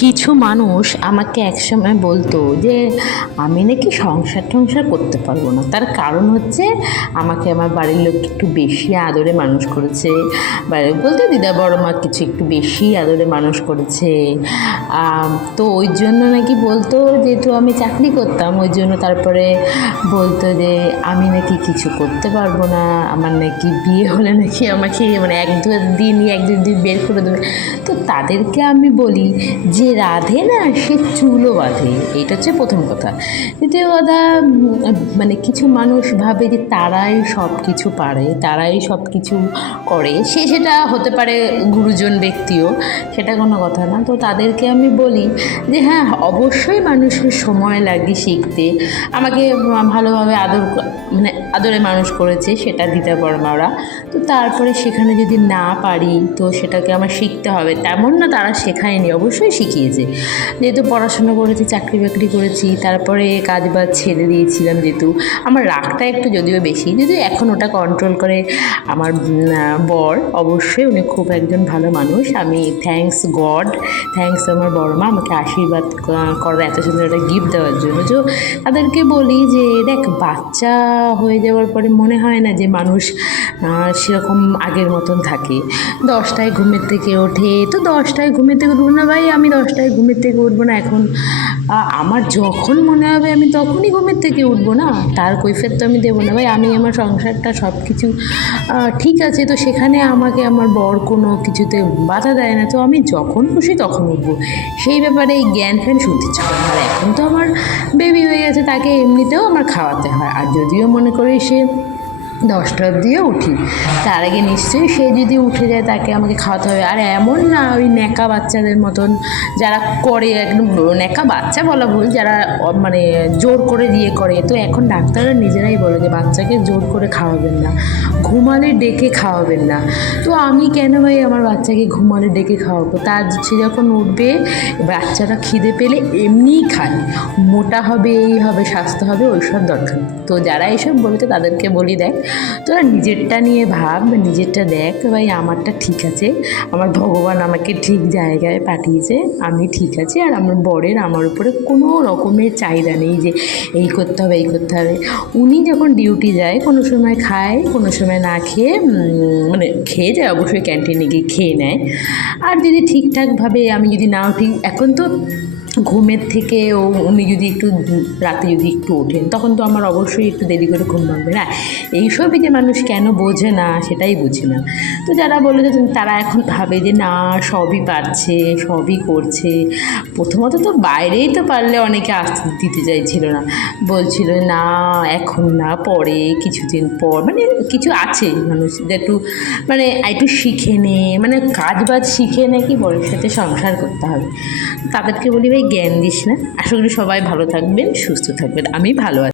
কিছু মানুষ আমাকে একসময় বলতো যে আমি নাকি সংসার টংসার করতে পারবো না। তার কারণ হচ্ছে আমাকে আমার বাড়ির লোক একটু বেশি আদরে মানুষ করেছে। বাড়ির লোক বলতে দিদা বড় মা কিছু একটু বেশি আদরে মানুষ করেছে। তো ওই জন্য নাকি বলতো, যেহেতু আমি চাকরি করতাম ওই জন্য তারপরে বলতো যে আমি নাকি কিছু করতে পারবো না, আমার নাকি বিয়ে হলে নাকি আমাকে মানে এক দু দিন বের করে দেবে। তো তাদেরকে আমি বলি যে রাধে না সে চুলও বাঁধে, এটা হচ্ছে প্রথম কথা। দ্বিতীয় কথা, মানে কিছু মানুষ ভাবে যে তারাই সব কিছু পারে, তারাই সব কিছু করে, সেটা হতে পারে গুরুজন ব্যক্তিও, সেটা কোনো কথা না। তো তাদেরকে আমি বলি যে হ্যাঁ, অবশ্যই মানুষের সময় লাগে শিখতে। আমাকে ভালোভাবে আদরে মানুষ করেছে, সেটা দিতে পারবো ওরা। তো তারপরে সেখানে যদি না পারি তো সেটাকে আমার শিখতে হবে, তেমন না তারা শেখায়নি, অবশ্যই শিখিয়েছে। যেহেতু পড়াশোনা করেছি, চাকরি বাকরি করেছি, তারপরে কাজ বাজ ছেড়ে দিয়েছিলাম, যেহেতু আমার রাগটা একটু যদিও বেশি, যদিও এখন ওটা কন্ট্রোল করে আমার বর। অবশ্যই উনি খুব একজন ভালো মানুষ। আমি থ্যাঙ্কস গড, থ্যাঙ্কস আমার বড় মা আমাকে আশীর্বাদ করার, এত সুন্দর একটা গিফট দেওয়ার জন্য। তো তাদেরকে বলি যে দেখ, বাচ্চা হয়ে যাওয়ার পরে মনে হয় না যে মানুষ সেরকম আগের মতন থাকে। 10টায় ঘুমের থেকে ওঠে, তো 10টায় ঘুমের থেকে উঠবো না ভাই, আমি 10টায় ঘুমের থেকে উঠবো না এখন। আমার যখন মনে হবে আমি তখনই ঘুমের থেকে উঠবো না, তার কৈফিয়ত তো আমি দেবো না ভাই। আমি আমার সংসারটা সব কিছু ঠিক আছে, তো সেখানে আমাকে আমার বর কোনো কিছুতে বাধা দেয় না, তো আমি যখন খুশি তখন উঠবো। সেই ব্যাপারে এই জ্ঞান ফ্যান শুনতে চাই। আর এখন তো আমার বেবি হয়ে গেছে, তাকে এমনিতেও আমার খাওয়াতে হয়। আর যদিও মনে করি সে 10টা অবধিও উঠি, তার আগে নিশ্চয়ই সে যদি উঠে যায় তাকে আমাকে খাওয়াতে হবে। আর এমন না ওই ন্যাকা বাচ্চাদের মতন যারা করে, একদম ন্যাকা বাচ্চা বলা ভুল, যারা মানে জোর করে দিয়ে করে। তো এখন ডাক্তাররা নিজেরাই বলে যে বাচ্চাকে জোর করে খাওয়াবেন না, ঘুমালে ডেকে খাওয়াবেন না। তো আমি কেন ভাই আমার বাচ্চাকে ঘুমালে ডেকে খাওয়াবো? তার সে যখন উঠবে, বাচ্চারা খিদে পেলে এমনিই খায়, মোটা হবে, এই হবে, স্বাস্থ্য হবে, ওইসব দরকার। তো যারা এইসব বলতে তাদেরকে বলি, দেখ তোরা নিজেরটা নিয়ে ভাব, নিজেরটা দেখ ভাই, আমারটা ঠিক আছে, আমার ভগবান আমাকে ঠিক জায়গায় পাঠিয়েছে, আমি ঠিক আছি। আর আমার বরের আমার উপরে কোনো রকমের চাহিদা নেই যে এই করতে হবে এই করতে হবে। উনি যখন ডিউটি যায়, কোনো সময় খায়, কোনো সময় না খেয়ে, মানে খেয়ে যায়, অবশ্যই ক্যান্টিনে গিয়ে খেয়ে নেয়। আর যদি ঠিকঠাকভাবে আমি যদি না উঠি, এখন তো ঘুমের থেকে উনি যদি একটু রাতে যদি একটু ওঠেন, তখন তো আমার অবশ্যই একটু দেরি করে ঘুম ভাঙবে না। এইসবই যে মানুষ কেন বোঝে না সেটাই বুঝি না। তো যারা বলেছে তারা এখন ভাবে যে না সবই পারছে, সবই করছে। প্রথমত তো বাইরেই তো পারলে অনেকে আসতে দিতে চাইছিল না, বলছিল না এখন না, পরে কিছুদিন পর, মানে কিছু আছে মানুষ একটু মানে একটু শিখে নে, মানে কাজ বাজ শিখে নে, কি বড়ের সাথে সংসার করতে হবে। তাদেরকে বলি ভাই জ্ঞান দিস না। আশা করি সবাই ভালো থাকবেন, সুস্থ থাকবেন। আমি ভালো আছি।